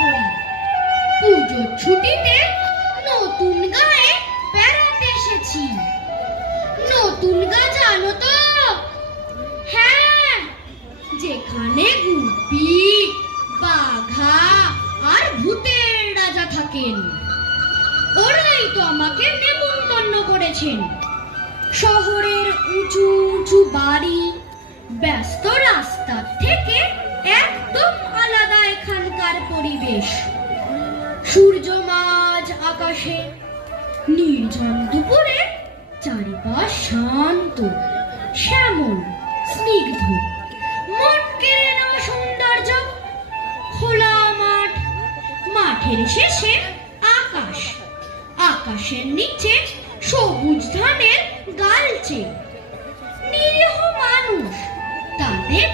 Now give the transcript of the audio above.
করি পুজোর ছুটিতে নতুন গায়ে বেড়াতে এসেছি। নতুন গা জানো তো? হ্যাঁ যেখানে গুপি, বাঘা আর ভূতের রাজা থাকেন। ওরাই তো আমাকে নেমন্তন্ন করেছেন। শহরের উঁচু উঁচু বাড়ি, ব্যস্ত রাস্তা থেকে পরিবেশ। সূর্য মাঝ আকাশে নির্জন দুপুরে চারিপাশ শান্ত, শ্যামল, স্নিগ্ধ। মন কেড়ে নেওয়া সৌন্দর্য, খোলা মাঠ, মাঠের শেষে আকাশ। আকাশের নিচে সবুজ ধানের গালচে। নিরীহ মানুষ, তাদের